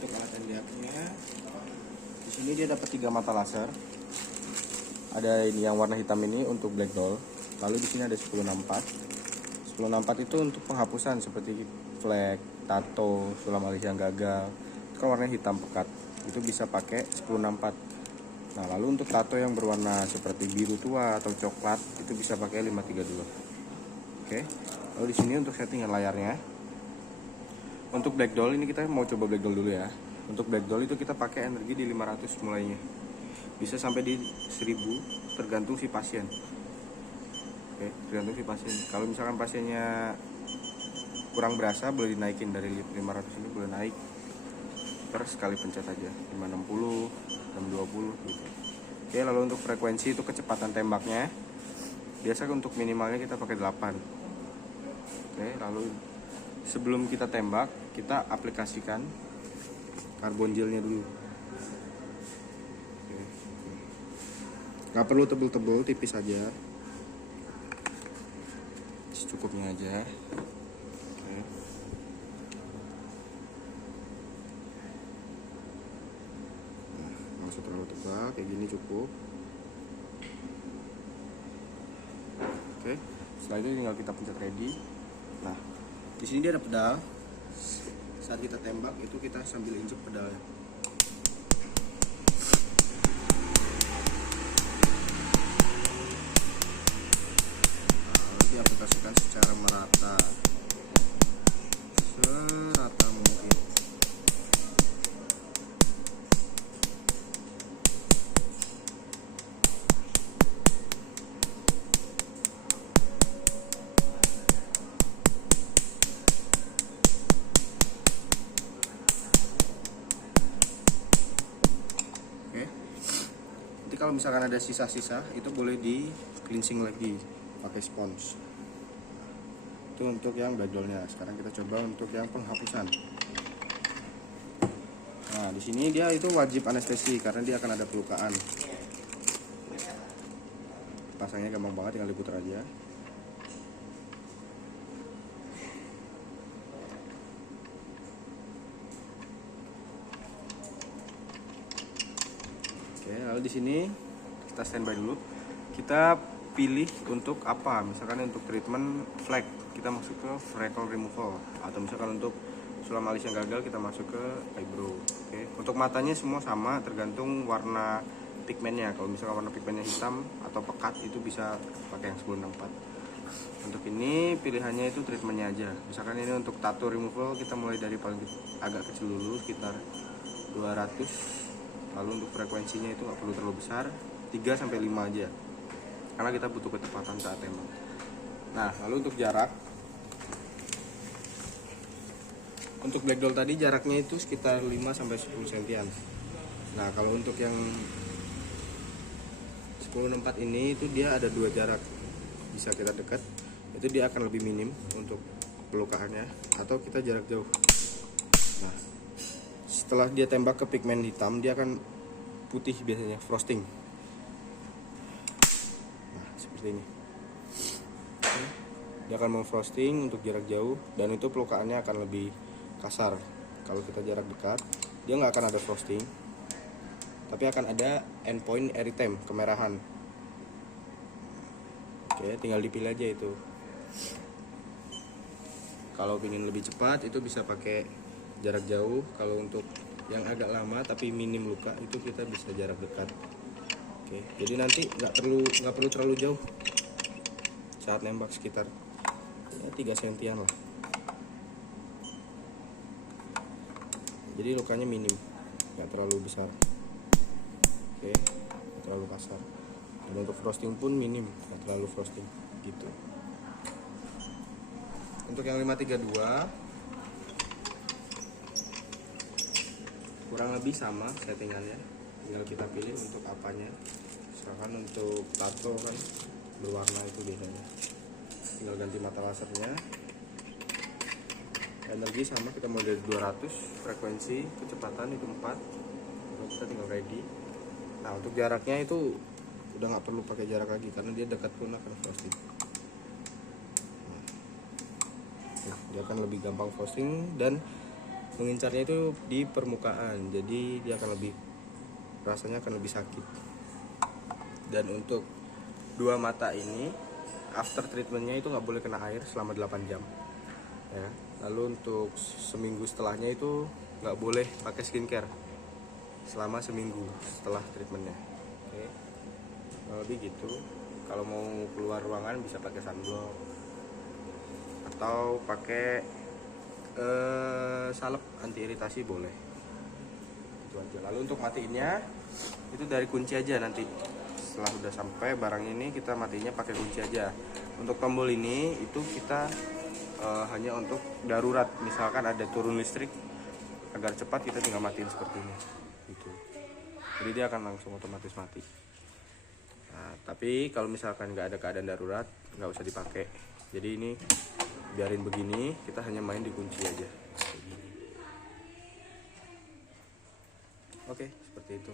untuk alat NDAQ-nya, di sini dia dapat 3 mata laser. Ada ini yang warna hitam ini untuk black doll. Lalu di sini ada 1064. 1064 itu untuk penghapusan seperti flek, tato, sulam alis yang gagal. Itu kan warnanya hitam pekat. Itu bisa pakai 1064. Nah, lalu untuk tato yang berwarna seperti biru tua atau coklat itu bisa pakai 532. Oke. Lalu di sini untuk settingan layarnya. Untuk black doll ini kita mau coba black doll dulu ya. Untuk black doll itu kita pakai energi di 500 mulainya. Bisa sampai di 1000 tergantung si pasien. Oke, tergantung si pasien. Kalau misalkan pasiennya kurang berasa boleh dinaikin dari 500 ini, boleh naik. Terus sekali pencet aja 560, 620 gitu. Oke, lalu untuk frekuensi itu kecepatan tembaknya. Biasa untuk minimalnya kita pakai 8. Oke, lalu sebelum kita tembak, kita aplikasikan karbon gelnya dulu. Oke. Gak perlu tebel-tebel, tipis aja. Secukupnya aja. Oke. Nah, nggak usah terlalu tebal, kayak gini cukup. Oke, setelah itu tinggal kita pencet ready. Nah, di sini dia ada pedal. Saat kita tembak itu kita sambil injek pedalnya. Nah, lalu diaplikasikan secara merata, serata mungkin. Nanti kalau misalkan ada sisa-sisa itu boleh di cleansing lagi pakai spons. Itu untuk yang black doll-nya. Sekarang kita coba untuk yang penghapusan. Nah, di sini dia itu wajib anestesi karena dia akan ada pelukaan. Pasangnya gampang banget, tinggal diputar aja. Oke, lalu di sini kita standby dulu. Kita pilih untuk apa? Misalkan untuk treatment flek, kita masuk ke freckle removal, atau misalkan untuk sulam alis yang gagal kita masuk ke eyebrow. Oke. Untuk matanya semua sama, tergantung warna pigmennya. Kalau misalkan warna pigmennya hitam atau pekat itu bisa pakai yang 1064. Untuk ini pilihannya itu treatmentnya aja. Misalkan ini untuk tattoo removal kita mulai dari paling agak kecil dulu sekitar 200. Lalu untuk frekuensinya itu nggak perlu terlalu besar, 3-5 aja, karena kita butuh kecepatan saat tembak. Nah, lalu untuk jarak, untuk black doll tadi jaraknya itu sekitar 5-10 cm. Nah, kalau untuk yang 1064 ini itu dia ada 2 jarak, bisa kita dekat, itu dia akan lebih minim untuk pelukaannya, atau kita jarak jauh. Nah, setelah dia tembak ke pigmen hitam, dia akan putih biasanya, frosting. Nah, seperti ini. Dia akan memfrosting untuk jarak jauh, dan itu pelukaannya akan lebih kasar. Kalau kita jarak dekat, dia nggak akan ada frosting, tapi akan ada endpoint erythema, kemerahan. Oke, tinggal dipilih aja itu. Kalau ingin lebih cepat, itu bisa pakai jarak jauh. Kalau untuk yang agak lama tapi minim luka, itu kita bisa jarak dekat. Oke, jadi nanti nggak perlu terlalu jauh saat nembak, sekitar ya 3 sentian lah. Jadi lukanya minim, nggak terlalu besar. Oke, nggak terlalu kasar. Dan untuk frosting pun minim, nggak terlalu frosting gitu. Untuk yang 532 kurang lebih sama settingannya, tinggal kita pilih untuk apanya. Misalkan untuk tato kan berwarna itu biasanya, tinggal ganti mata lasernya. Energi sama, kita mulai dari 200, frekuensi kecepatan itu 4. Lalu kita tinggal ready. Nah, untuk jaraknya itu udah nggak perlu pakai jarak lagi karena dia dekat pun akan frosting. Nah, dia akan lebih gampang frosting, dan mengincarnya itu di permukaan, jadi dia akan lebih, rasanya akan lebih sakit. Dan untuk dua mata ini after treatmentnya itu nggak boleh kena air selama 8 jam ya. Lalu untuk seminggu setelahnya itu nggak boleh pakai skincare selama seminggu setelah treatmentnya. Oke, lebih gitu. Kalau mau keluar ruangan bisa pakai sunblock atau pakai salep anti iritasi boleh. Itu aja. Lalu untuk matiinnya itu dari kunci aja nanti. Setelah udah sampai barang ini kita matinya pakai kunci aja. Untuk tombol ini itu kita hanya untuk darurat, misalkan ada turun listrik agar cepat kita tinggal matiin seperti ini gitu. Jadi dia akan langsung otomatis mati. Nah, tapi kalau misalkan nggak ada keadaan darurat nggak usah dipakai. Jadi ini biarin begini, kita hanya main di kunci aja. Oke, seperti itu.